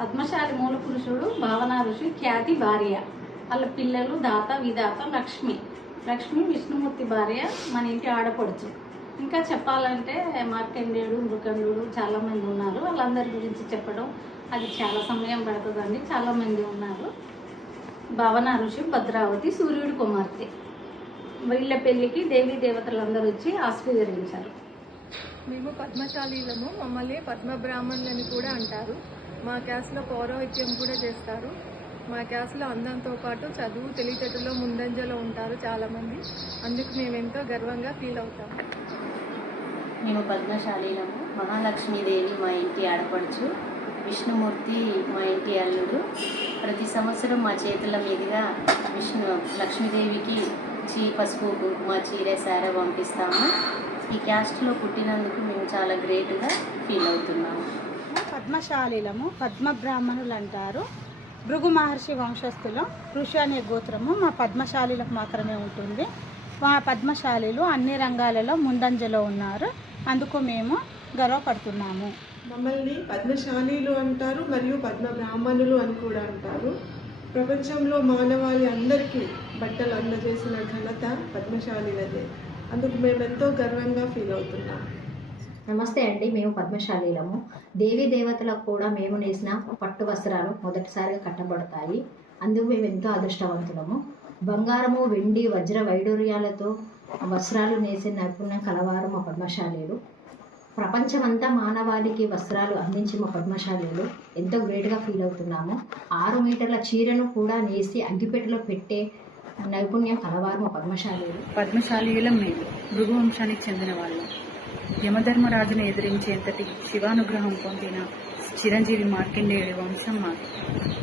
పద్మశాలి మూల పురుషుడు భావన ఋషి ఖ్యాతి భార్య. వాళ్ళ పిల్లలు దాత విధాత లక్ష్మి. లక్ష్మి విష్ణుమూర్తి భార్య, మన ఇంటి ఆడపడుచు. ఇంకా చెప్పాలంటే మార్కండేయుడు, మృకండు చాలామంది ఉన్నారు. వాళ్ళందరి గురించి చెప్పడం అది చాలా సమయం పడుతుందండి. చాలామంది ఉన్నారు. భావన ఋషి భద్రావతి సూర్యుడి కుమార్తె. వీళ్ళ పెళ్ళికి దేవీ దేవతలందరూ వచ్చి ఆశీర్వదించారు. మేము పద్మశాలీలము. మమ్మల్ని పద్మబ్రాహ్మణులని కూడా అంటారు. మా క్యాస్ట్లో పౌరోహిత్యం కూడా చేస్తారు. మా క్యాస్ట్లో అందంతో పాటు చదువు తెలివితేటలో ముందంజలో ఉంటారు చాలామంది. అందుకు మేము ఎంతో గర్వంగా ఫీల్ అవుతాము. మేము పద్మశాలీలము. మహాలక్ష్మీదేవి మా ఇంటి ఆడపడుచు, విష్ణుమూర్తి మా ఇంటి అల్లుడు. ప్రతి సంవత్సరం మా చేతుల మీదుగా లక్ష్మీదేవికి పసుపు కుంకుమ చీర సారె పంపిస్తాము. ఈ క్యాస్ట్లో పుట్టినందుకు మేము చాలా గ్రేట్గా ఫీల్ అవుతున్నాము. పద్మశాలీలము, పద్మబ్రాహ్మణులు అంటారు. భృగు మహర్షి వంశస్థులు. ఋషి అనే గోత్రము మా పద్మశాలీలకు మాత్రమే ఉంటుంది. మా పద్మశాలీలు అన్ని రంగాలలో ముందంజలో ఉన్నారు. అందుకు మేము గర్వపడుతున్నాము. మమ్మల్ని పద్మశాలీలు అంటారు మరియు పద్మ బ్రాహ్మణులు అని కూడా అంటారు. ప్రపంచంలో మానవాళి అందరికీ బట్టలు అందజేసిన ఘనత పద్మశాలీలదే. అందుకు మేము ఎంతో గర్వంగా ఫీల్ అవుతున్నాం. నమస్తే అండి. మేము పద్మశాలీలము. దేవీ దేవతలకు కూడా మేము నేసిన పట్టు వస్త్రాలు మొదటిసారిగా కట్టబడతాయి. అందుకు మేము ఎంతో అదృష్టవంతులము. బంగారము, వెండి, వజ్ర వైడూర్యాలతో వస్త్రాలు నేసే నైపుణ్యం కలవారు మా పద్మశాలీలు. ప్రపంచమంతా మానవాళికి వస్త్రాలు అందించి మా పద్మశాలీలు ఎంతో గ్రేట్గా ఫీల్ అవుతున్నాము. 6 మీటర్ల చీరను కూడా నేసి అగ్గిపెట్టెలో పెట్టే నైపుణ్యం కలవారు మా పద్మశాలీలు. పద్మశాలీయులం మేము. భృగు వంశానికి చెందిన వాళ్ళు. యమధర్మరాజును ఎదిరించేంతటి శివానుగ్రహం పొందిన చిరంజీవి మార్కండేయుడి వంశం మాది.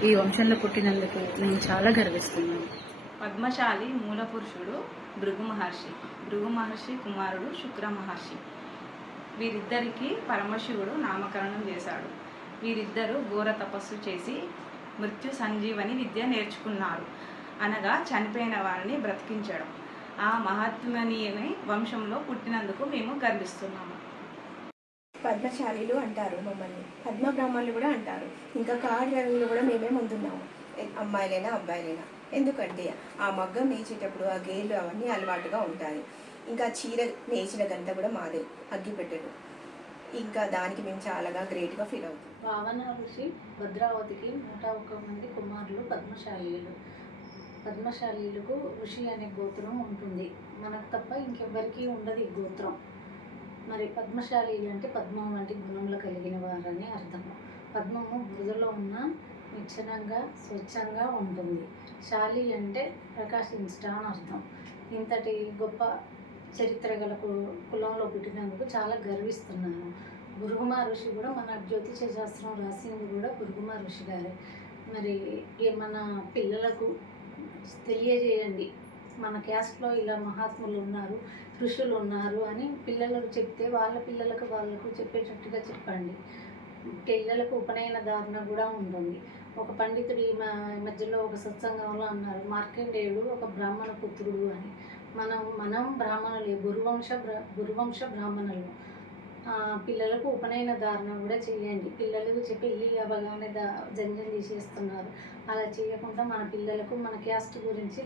ఈ వంశంలో పుట్టినందుకు మేము చాలా గర్విస్తున్నాము. పద్మశాలి మూల పురుషుడు భృగు మహర్షి. భృగు మహర్షి కుమారుడు శుక్ర మహర్షి. వీరిద్దరికీ పరమశివుడు నామకరణం చేశాడు. వీరిద్దరూ ఘోర తపస్సు చేసి మృత్యు సంజీవని విద్య నేర్చుకున్నారు. అనగా చనిపోయిన వారిని బ్రతికించడం. ఆ మహాత్మనీయ వంశంలో పుట్టినందుకు మేము గర్విస్తున్నాము. పద్మశాలీలు అంటారు మమ్మల్ని. పద్మబ్రాహ్మణులు కూడా అంటారు. ఇంకా కార్యాలయంలో కూడా మేమే ముందున్నాము. అమ్మాయిలైనా అబ్బాయిలైనా. ఎందుకంటే ఆ మగ్గం నేర్చేటప్పుడు ఆ గేర్లు అవన్నీ అలవాటుగా ఉంటాయి. ఇంకా చీర నేర్చిన గంట కూడా మాదే, అగ్గిపెట్టెలు. ఇంకా దానికి మేము చాలా గ్రేట్గా ఫీల్ అవుతాం. భావన ఋషి భద్రావతికి 101 మంది కుమారులు పద్మశాలీలు. పద్మశాలీలకు ఋషి అనే గోత్రం ఉంటుంది. మనకు తప్ప ఇంకెవ్వరికీ ఉండదు ఈ గోత్రం. మరి పద్మశాలీలు అంటే పద్మం వంటి గుణములు కలిగిన వారని అర్థం. పద్మము బురదలో ఉన్న నిశ్చలంగా స్వచ్ఛంగా ఉంటుంది. శాలి అంటే ప్రకాశించడం అని అర్థం. ఇంతటి గొప్ప చరిత్ర గల కులంలో పుట్టినందుకు చాలా గర్విస్తున్నాను. భృగు మహర్షి కూడా మన జ్యోతిష శాస్త్రం రాసింది కూడా భృగు మహర్షి గారే. మరి మన పిల్లలకు తెలియజేయండి, మన క్యాస్ట్లో ఇలా మహాత్ములు ఉన్నారు, ఋషులు ఉన్నారు అని పిల్లలకు చెప్తే వాళ్ళ వాళ్ళకు చెప్పేటట్టుగా చెప్పండి. పిల్లలకు ఉపనయన ధారణ కూడా ఉంటుంది. ఒక పండితుడు ఈ మధ్యలో ఒక సత్సంగంలో అన్నారు, మార్కండేయుడు ఒక బ్రాహ్మణ పుత్రుడు అని. మనం బ్రాహ్మణులే, గురువంశ బ్రాహ్మణులు. పిల్లలకు ఉపనయన ధారణ కూడా చేయండి. పిల్లలకు పెళ్ళి అవ్వగానే జంజం తీసేస్తున్నారు. అలా చేయకుండా మన పిల్లలకు మన క్యాస్ట్ గురించి,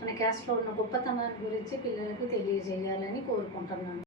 మన క్యాస్ట్లో ఉన్న గొప్పతనాన్ని గురించి పిల్లలకు తెలియజేయాలని కోరుకుంటున్నాను.